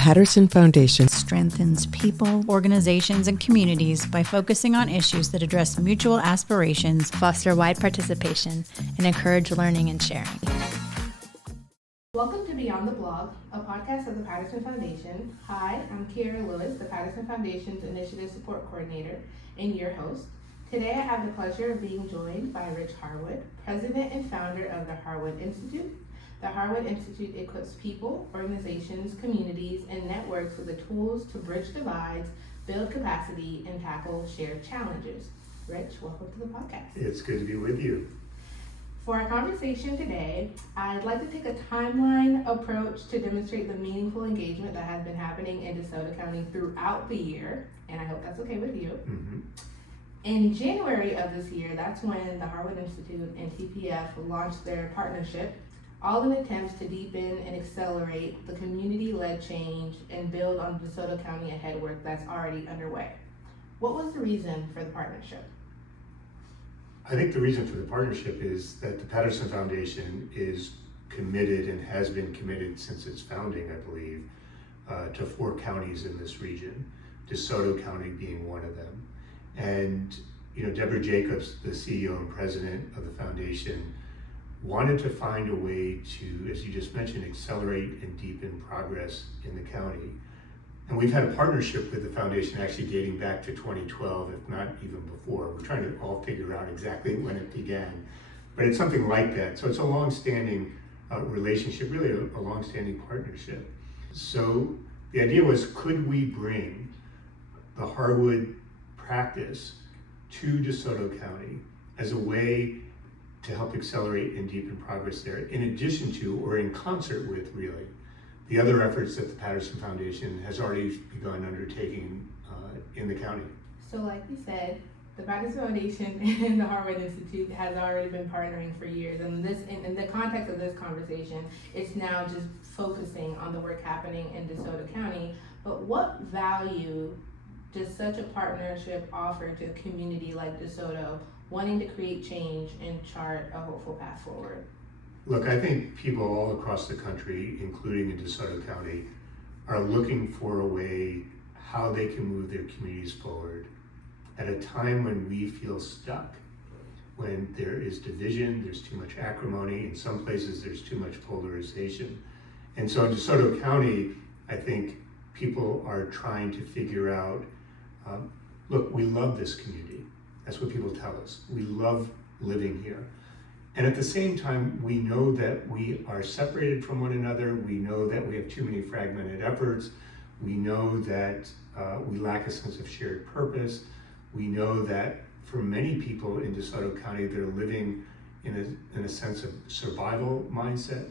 Patterson Foundation strengthens people, organizations, and communities by focusing on issues that address mutual aspirations, foster wide participation, and encourage learning and sharing. Welcome to Beyond the Blog, a podcast of the Patterson Foundation. Hi, I'm Kiarra Louis, the Patterson Foundation's Initiative Support Coordinator and your host. Today I have the pleasure of being joined by Rich Harwood, President and founder of the Harwood Institute. The Harwood Institute equips people, organizations, communities, and networks with the tools to bridge divides, build capacity, and tackle shared challenges. Rich, welcome to the podcast. It's good to be with you. For our conversation today, I'd like to take a timeline approach to demonstrate the meaningful engagement that has been happening in DeSoto County throughout the year, and I hope that's okay with you. Mm-hmm. In January of this year, that's when the Harwood Institute and TPF launched their partnership, all in attempts to deepen and accelerate the community-led change and build on DeSoto County ahead work that's already underway. What was the reason for the partnership? I think the reason for the partnership is that the Patterson Foundation is committed and has been committed since its founding, I believe, to 4 counties in this region, DeSoto County being one of them. And Deborah Jacobs, the CEO and president of the foundation, wanted to find a way to, as you just mentioned, accelerate and deepen progress in the county. And we've had a partnership with the foundation actually dating back to 2012, if not even before. We're trying to all figure out exactly when it began, but it's something like that. So it's a long-standing relationship, really a long-standing partnership. So the idea was, could we bring the Harwood practice to DeSoto County as a way to help accelerate and deepen progress there, in addition to, or in concert with, really, the other efforts that the Patterson Foundation has already begun undertaking in the county. So like you said, the Patterson Foundation and the Harwood Institute has already been partnering for years, and this, in the context of this conversation, it's now just focusing on the work happening in DeSoto County. But what value does such a partnership offer to a community like DeSoto, wanting to create change and chart a hopeful path forward? Look, I think people all across the country, including in DeSoto County, are looking for a way how they can move their communities forward at a time when we feel stuck, when there is division, there's too much acrimony, in some places there's too much polarization. And so in DeSoto County, I think people are trying to figure out, look, we love this community. That's what people tell us. We love living here. And at the same time, we know that we are separated from one another. We know that we have too many fragmented efforts. We know that we lack a sense of shared purpose. We know that for many people in DeSoto County, they're living in a sense of survival mindset.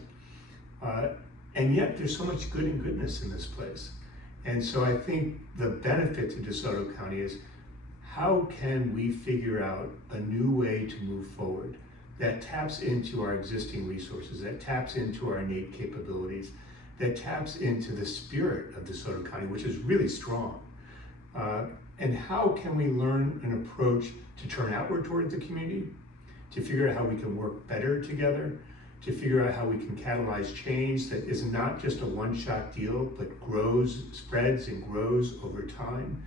And yet there's so much good and goodness in this place. And so I think the benefit to DeSoto County is, how can we figure out a new way to move forward that taps into our existing resources, that taps into our innate capabilities, that taps into the spirit of DeSoto County, which is really strong. And how can we learn an approach to turn outward toward the community, to figure out how we can work better together, to figure out how we can catalyze change that is not just a one-shot deal, but grows, spreads and grows over time.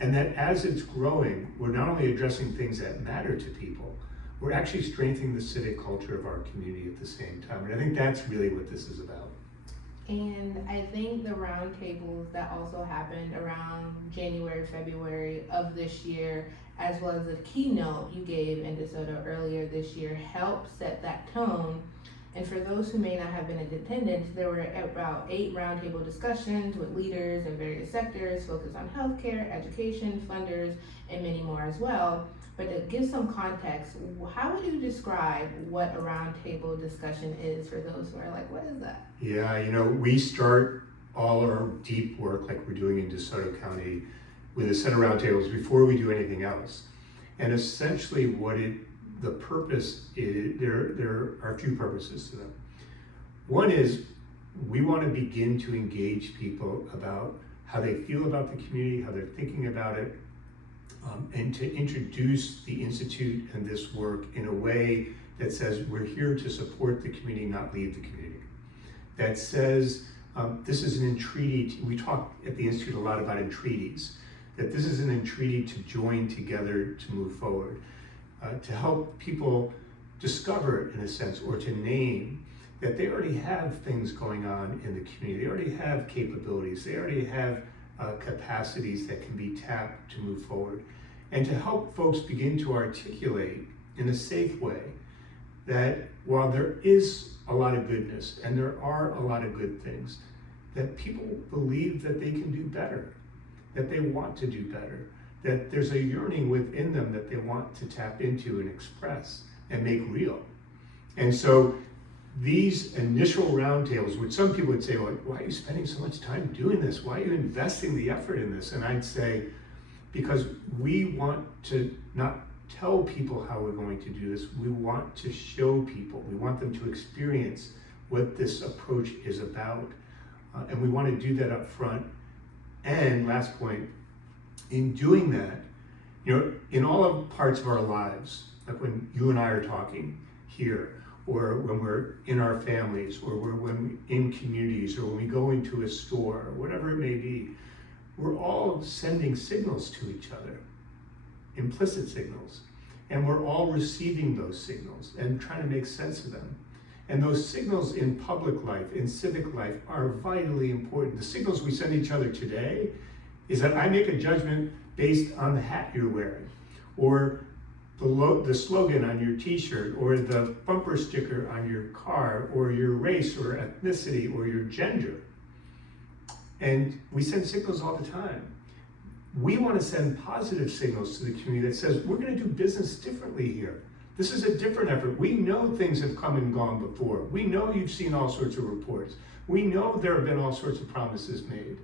And that as it's growing, we're not only addressing things that matter to people, we're actually strengthening the civic culture of our community at the same time. And I think that's really what this is about. And I think the roundtables that also happened around January, February of this year, as well as the keynote you gave in DeSoto earlier this year, helped set that tone. And for those who may not have been in attendance, there were about 8 roundtable discussions with leaders in various sectors focused on healthcare, education, funders, and many more as well. But to give some context, how would you describe what a roundtable discussion is for those who are like, what is that? Yeah, we start all our deep work like we're doing in DeSoto County with a set of roundtables before we do anything else. And essentially the purpose is, there are 2 purposes to them. One is, we want to begin to engage people about how they feel about the community, how they're thinking about it, and to introduce the Institute and this work in a way that says we're here to support the community, not leave the community. That says This is an entreaty. We talk at the Institute a lot about entreaties, that this is an entreaty to join together to move forward, to help people discover, in a sense, or to name that they already have things going on in the community. They already have capabilities. They already have capacities that can be tapped to move forward. And to help folks begin to articulate in a safe way that while there is a lot of goodness and there are a lot of good things, that people believe that they can do better, that they want to do better, that there's a yearning within them that they want to tap into and express and make real. And so these initial roundtables, which some people would say, well, why are you spending so much time doing this? Why are you investing the effort in this? And I'd say, because we want to not tell people how we're going to do this. We want to show people. We want them to experience what this approach is about. And we want to do that up front. And last point, in doing that, in all of parts of our lives, like when you and I are talking here, or when we're in our families, or when we're in communities, or when we go into a store, or whatever it may be, we're all sending signals to each other, implicit signals. And we're all receiving those signals and trying to make sense of them. And those signals in public life, in civic life, are vitally important. The signals we send each other today is that I make a judgment based on the hat you're wearing, or the slogan on your t-shirt, or the bumper sticker on your car, or your race or ethnicity or your gender. And we send signals all the time. We want to send positive signals to the community that says, we're going to do business differently here. This is a different effort. We know things have come and gone before. We know you've seen all sorts of reports. We know there have been all sorts of promises made.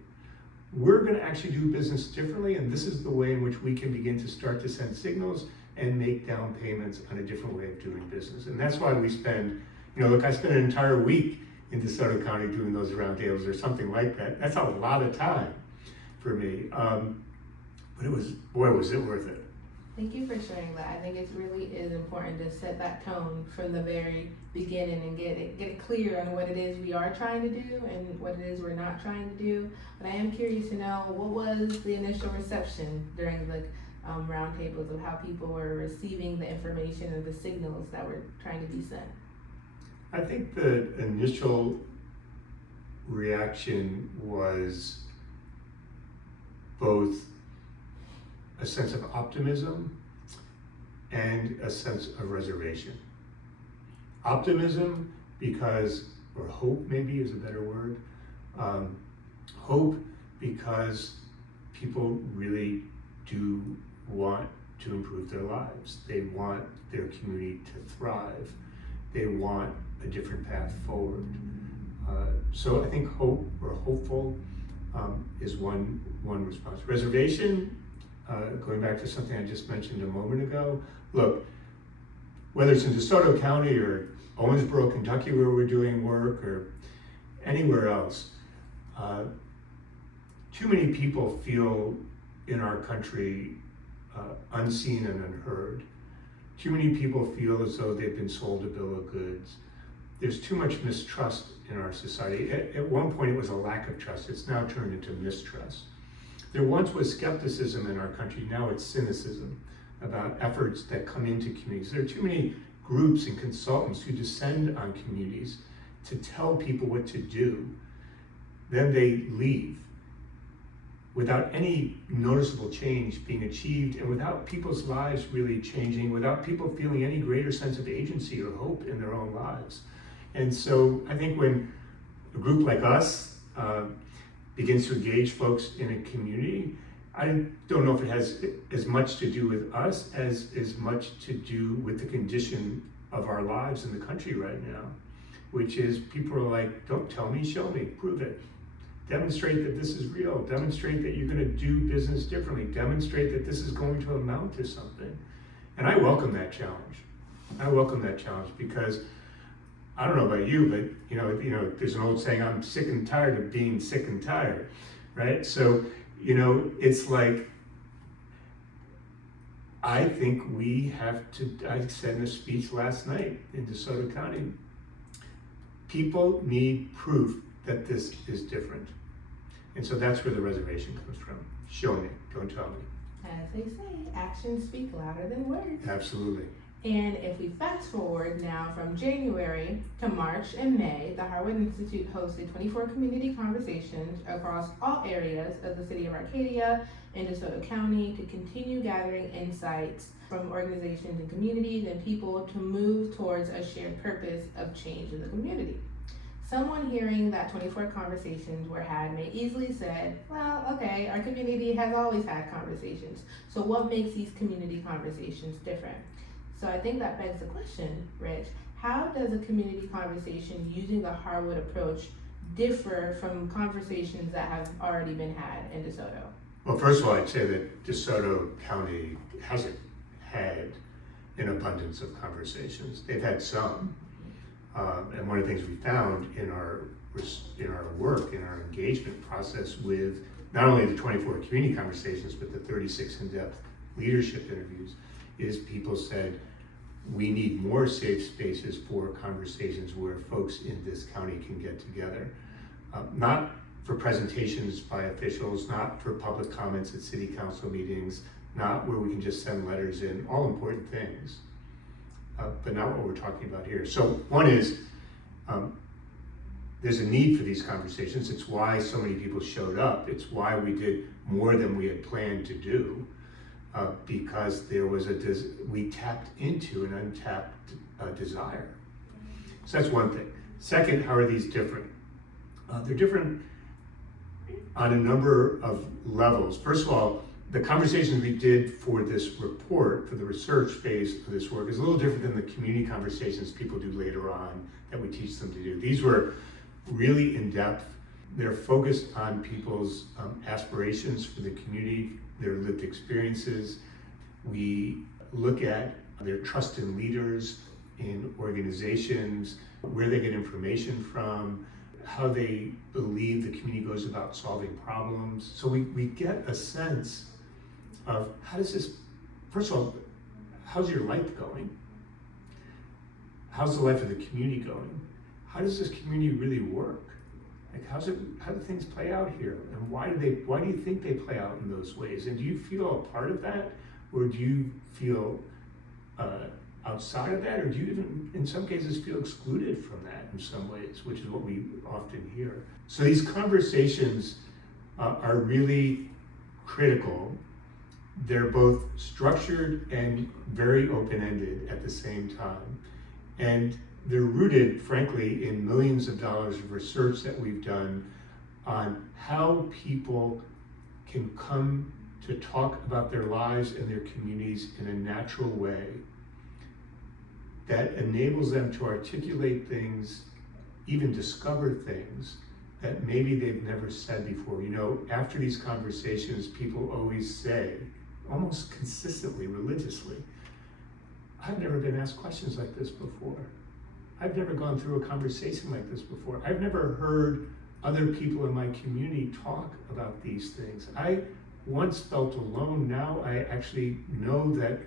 We're going to actually do business differently, and this is the way in which we can begin to start to send signals and make down payments on a different way of doing business. And that's why we spend, I spent an entire week in DeSoto County doing those roundtables or something like that. That's a lot of time for me. But was it worth it? Thank you for sharing that. I think it really is important to set that tone from the very beginning and get it clear on what it is we are trying to do and what it is we're not trying to do. But I am curious to know, what was the initial reception during the roundtables of how people were receiving the information and the signals that were trying to be sent? I think the initial reaction was both a sense of optimism and a sense of reservation. Optimism because, or hope maybe is a better word, hope because people really do want to improve their lives. They want their community to thrive. They want a different path forward. So I think hope or hopeful is one response. Reservation, going back to something I just mentioned a moment ago, look, whether it's in DeSoto County or Owensboro, Kentucky, where we're doing work, or anywhere else, too many people feel in our country unseen and unheard. Too many people feel as though they've been sold a bill of goods. There's too much mistrust in our society. At one point it was a lack of trust. It's now turned into mistrust. There once was skepticism in our country. Now it's cynicism about efforts that come into communities. There are too many groups and consultants who descend on communities to tell people what to do. Then they leave without any noticeable change being achieved, and without people's lives really changing, without people feeling any greater sense of agency or hope in their own lives. And so I think when a group like us begins to engage folks in a community, I don't know if it has as much to do with us as much to do with the condition of our lives in the country right now, which is people are like, don't tell me, show me, prove it. Demonstrate that this is real. Demonstrate that you're going to do business differently. Demonstrate that this is going to amount to something. And I welcome that challenge. I welcome that challenge because I don't know about you, but there's an old saying, I'm sick and tired of being sick and tired, right? So, it's like, I think we have to, I said in a speech last night in DeSoto County, people need proof that this is different. And so that's where the reservation comes from. Show me, don't tell me. As they say, actions speak louder than words. Absolutely. And if we fast forward now from January to March and May, the Harwood Institute hosted 24 community conversations across all areas of the city of Arcadia and DeSoto County to continue gathering insights from organizations and communities and people to move towards a shared purpose of change in the community. Someone hearing that 24 conversations were had may easily say, well, okay, our community has always had conversations. So what makes these community conversations different? So I think that begs the question, Rich, how does a community conversation using the Harwood approach differ from conversations that have already been had in DeSoto? Well, first of all, I'd say that DeSoto County hasn't had an abundance of conversations. They've had some. And one of the things we found in our work, in our engagement process with not only the 24 community conversations, but the 36 in-depth leadership interviews, is people said, we need more safe spaces for conversations where folks in this county can get together. Not for presentations by officials, not for public comments at city council meetings, not where we can just send letters in, all important things. But not what we're talking about here. So one is, there's a need for these conversations. It's why so many people showed up. It's why we did more than we had planned to do, because there was we tapped into an untapped desire. So that's one thing. Second, how are these different? They're different on a number of levels. First of all, the conversations we did for this report, for the research phase of this work, is a little different than the community conversations people do later on that we teach them to do. These were really in-depth. They're focused on people's aspirations for the community, their lived experiences. We look at their trust in leaders, in organizations, where they get information from, how they believe the community goes about solving problems. So we get a sense of how does this, first of all, how's your life going? How's the life of the community going? How does this community really work? Like how do things play out here? And why do you think they play out in those ways? And do you feel a part of that? Or do you feel outside of that? Or do you even, in some cases, feel excluded from that in some ways, which is what we often hear. So these conversations are really critical. They're both structured and very open-ended at the same time. And they're rooted, frankly, in millions of dollars of research that we've done on how people can come to talk about their lives and their communities in a natural way that enables them to articulate things, even discover things that maybe they've never said before. You know, after these conversations, people always say, almost consistently, religiously, I've never been asked questions like this before. I've never gone through a conversation like this before. I've never heard other people in my community talk about these things. I once felt alone. Now I actually know that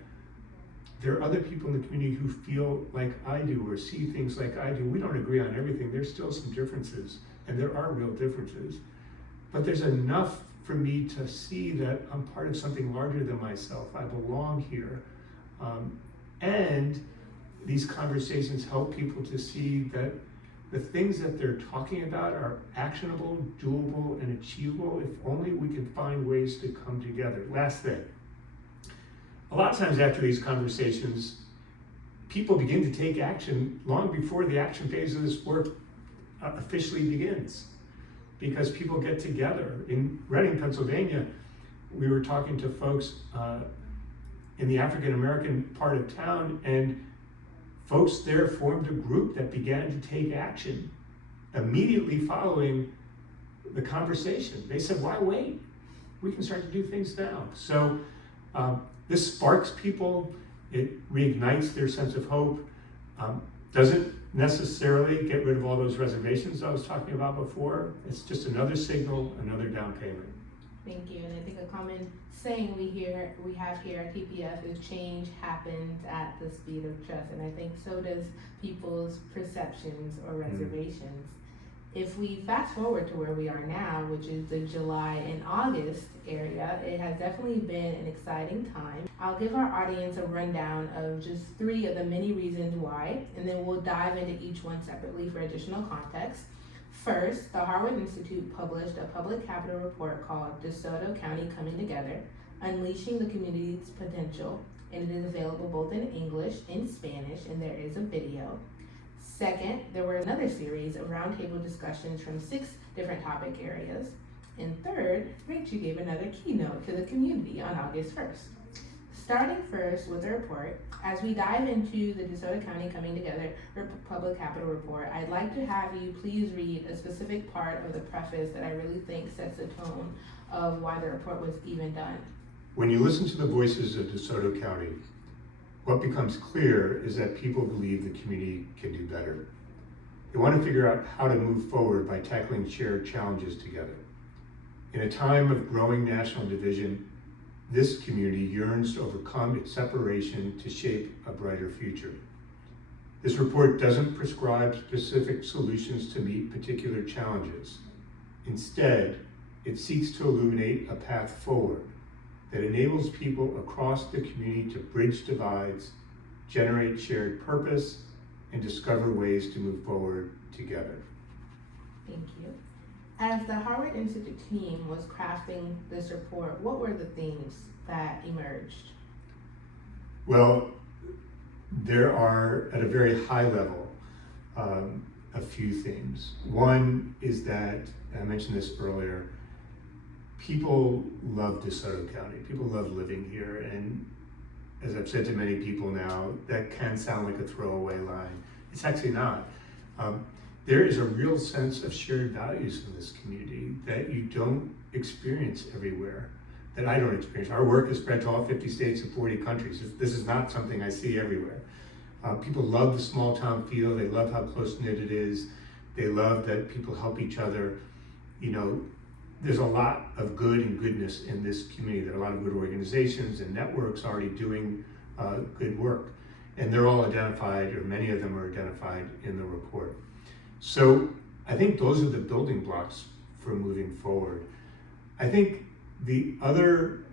there are other people in the community who feel like I do or see things like I do. We don't agree on everything. There's still some differences, and there are real differences. But there's enough for me to see that I'm part of something larger than myself. I belong here. And these conversations help people to see that the things that they're talking about are actionable, doable, and achievable if only we can find ways to come together. Last thing. A lot of times after these conversations, people begin to take action long before the action phase of this work officially begins, because people get together. In Reading, Pennsylvania, we were talking to folks in the African American part of town, and folks there formed a group that began to take action immediately following the conversation. They said, why wait? We can start to do things now. So this sparks people, it reignites their sense of hope, doesn't necessarily get rid of all those reservations I was talking about before. It's just another signal, another down payment. Thank you. And I think a common saying we have here at TPF is change happens at the speed of trust. And I think so does people's perceptions or reservations. If we fast forward to where we are now, which is the July and August area, it has definitely been an exciting time. I'll give our audience a rundown of just 3 of the many reasons why, and then we'll dive into each one separately for additional context. First, the Harwood Institute published a public capital report called DeSoto County Coming Together, Unleashing the Community's Potential, and it is available both in English and Spanish, and there is a video. Second, there were another series of roundtable discussions from 6 different topic areas. And third, Rich, you gave another keynote to the community on August 1st. Starting first with the report, as we dive into the DeSoto County Coming Together Public Capital Report, I'd like to have you please read a specific part of the preface that I really think sets the tone of why the report was even done. When you listen to the voices of DeSoto County, what becomes clear is that people believe the community can do better. They want to figure out how to move forward by tackling shared challenges together. In a time of growing national division, this community yearns to overcome its separation to shape a brighter future. This report doesn't prescribe specific solutions to meet particular challenges. Instead, it seeks to illuminate a path forward that enables people across the community to bridge divides, generate shared purpose, and discover ways to move forward together. Thank you. As the Harwood Institute team was crafting this report, what were the themes that emerged? Well, there are, at a very high level, a few themes. One is that, I mentioned this earlier, people love DeSoto County. People love living here, and as I've said to many people now, that can sound like a throwaway line. It's actually not. There is a real sense of shared values in this community that you don't experience everywhere, that I don't experience. Our work is spread to all 50 states and 40 countries. This is not something I see everywhere. People love the small town feel. They love how close-knit it is. They love that people help each other. You know, there's a lot of good and goodness in this community. There are a lot of good organizations and networks already doing good work. And they're all identified, or many of them are identified in the report. So I think those are the building blocks for moving forward. I think another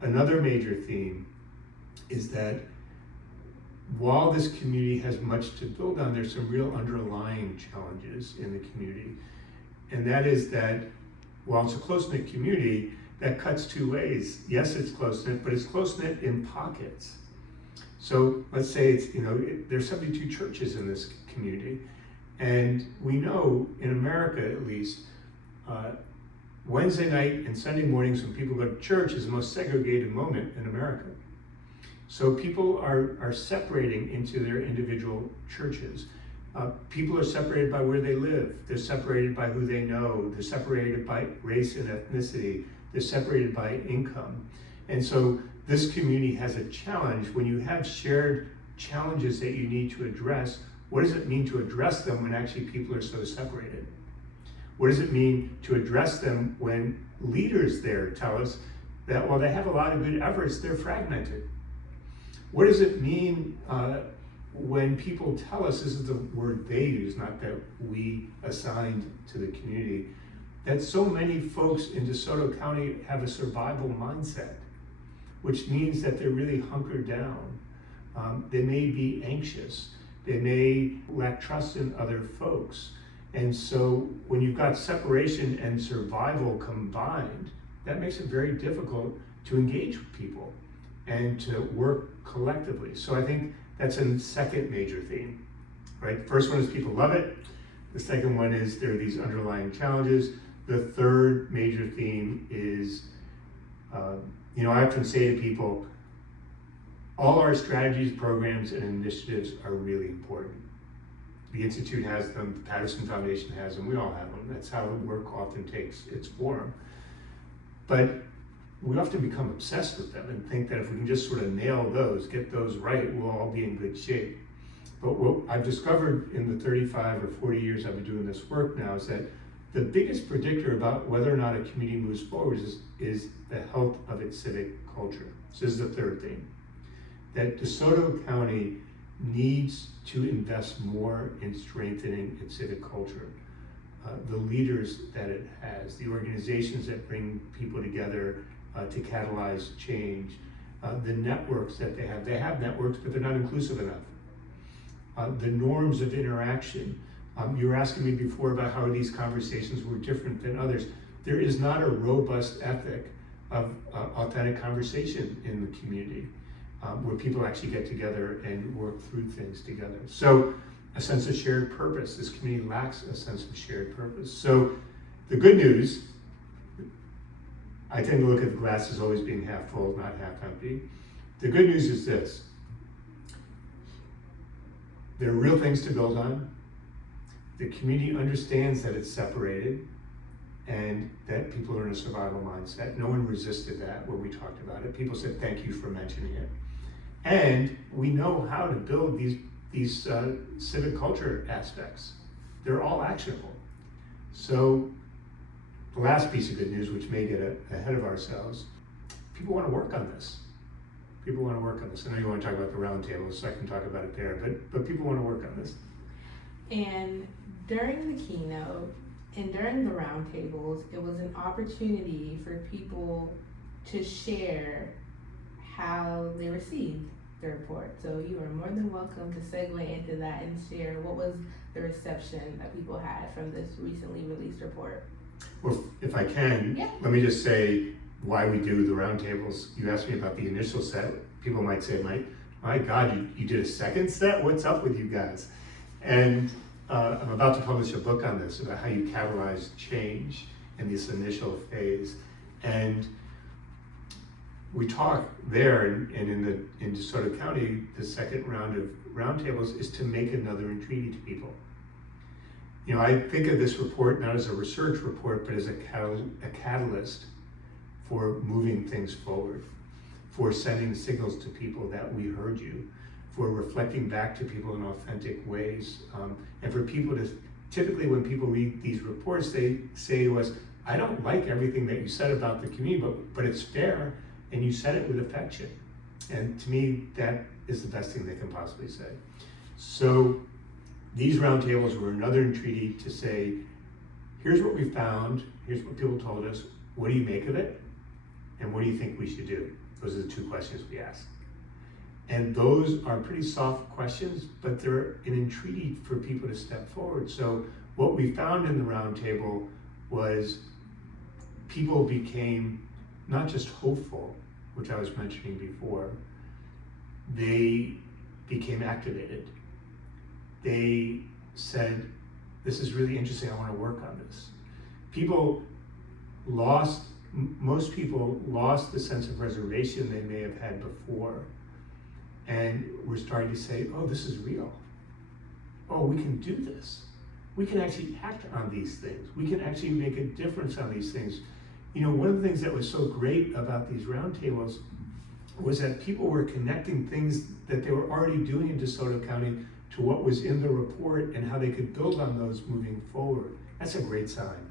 major theme is that while this community has much to build on, there's some real underlying challenges in the community. And that is that while it's a close-knit community, that cuts 2 ways. Yes, it's close-knit, but it's close-knit in pockets. So let's say there's 72 churches in this community. And we know, in America at least, Wednesday night and Sunday mornings when people go to church is the most segregated moment in America. So people are separating into their individual churches. People are separated by where they live. They're separated by who they know. They're separated by race and ethnicity. They're separated by income. And so this community has a challenge. When you have shared challenges that you need to address, what does it mean to address them when actually people are so separated? What does it mean to address them when leaders there tell us that while they have a lot of good efforts, they're fragmented? What does it mean when people tell us, this is the word they use, not that we assigned to the community, that so many folks in DeSoto County have a survival mindset, which means that they're really hunkered down. They may be anxious. They may lack trust in other folks. And so when you've got separation and survival combined, that makes it very difficult to engage with people and to work collectively. So I think that's a second major theme, right? First one is people love it. The second one is there are these underlying challenges. The third major theme is, I often say to people, all our strategies, programs, and initiatives are really important. The Institute has them, the Patterson Foundation has them, we all have them. That's how work often takes its form. But we often become obsessed with them and think that if we can just sort of nail those, get those right, we'll all be in good shape. But what I've discovered in the 35 or 40 years I've been doing this work now is that the biggest predictor about whether or not a community moves forward is the health of its civic culture. So this is the third thing, that DeSoto County needs to invest more in strengthening its civic culture. the leaders that it has, the organizations that bring people together to catalyze change, the networks that they have. They have networks, but they're not inclusive enough. The norms of interaction. You were asking me before about how these conversations were different than others. There is not a robust ethic of authentic conversation in the community where people actually get together and work through things together. So a sense of shared purpose. This community lacks a sense of shared purpose. So the good news, I tend to look at the glass as always being half full, not half empty. The good news is this. There are real things to build on. The community understands that it's separated and that people are in a survival mindset. No one resisted that when we talked about it. People said, thank you for mentioning it. And we know how to build these civic culture aspects. They're all actionable. So the last piece of good news, which may get ahead of ourselves, people want to work on this. People want to work on this. I know you want to talk about the roundtables, so I can talk about it there, but people want to work on this. And during the keynote and during the roundtables, it was an opportunity for people to share how they received the report. So you are more than welcome to segue into that and share what was the reception that people had from this recently released report. Well, if I can, Yeah. Let me just say why we do the roundtables. You asked me about the initial set. People might say, my God, you did a second set? What's up with you guys? And I'm about to publish a book on this, about how you catalyze change in this initial phase. And we talk there, and in DeSoto County, the second round of roundtables is to make another entreaty to people. You know, I think of this report not as a research report, but as a catalyst for moving things forward, for sending signals to people that we heard you, for reflecting back to people in authentic ways, and for people to, typically when people read these reports, they say to us, I don't like everything that you said about the community, but it's fair, and you said it with affection. And to me, that is the best thing they can possibly say. So these roundtables were another entreaty to say, here's what we found, here's what people told us, what do you make of it? And what do you think we should do? Those are the two questions we asked. And those are pretty soft questions, but they're an entreaty for people to step forward. So what we found in the roundtable was people became not just hopeful, which I was mentioning before, they became activated. They said, this is really interesting, I want to work on this. Most people lost the sense of reservation they may have had before, and we're starting to say, oh, this is real. Oh, we can do this. We can actually act on these things. We can actually make a difference on these things. You know, one of the things that was so great about these roundtables was that people were connecting things that they were already doing in DeSoto County to what was in the report and how they could build on those moving forward. That's a great sign.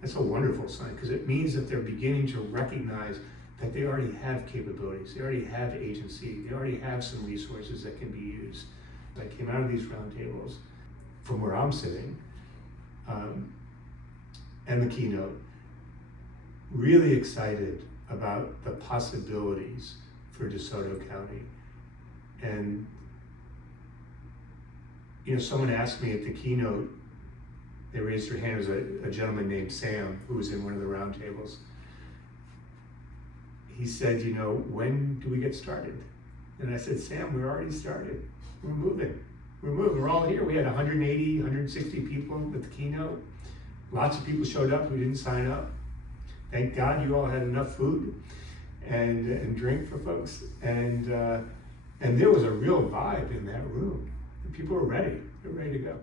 That's a wonderful sign, because it means that they're beginning to recognize that they already have capabilities, they already have agency, they already have some resources that can be used. I came out of these roundtables from where I'm sitting, and the keynote, really excited about the possibilities for DeSoto County. And you know, someone asked me at the keynote, they raised their hand, it was a gentleman named Sam who was in one of the roundtables. He said, you know, when do we get started? And I said, Sam, we're already started. We're moving. We're all here. We had 180, 160 people at the keynote. Lots of people showed up who didn't sign up. Thank God you all had enough food and drink for folks. And there was a real vibe in that room. People were ready. They're ready to go.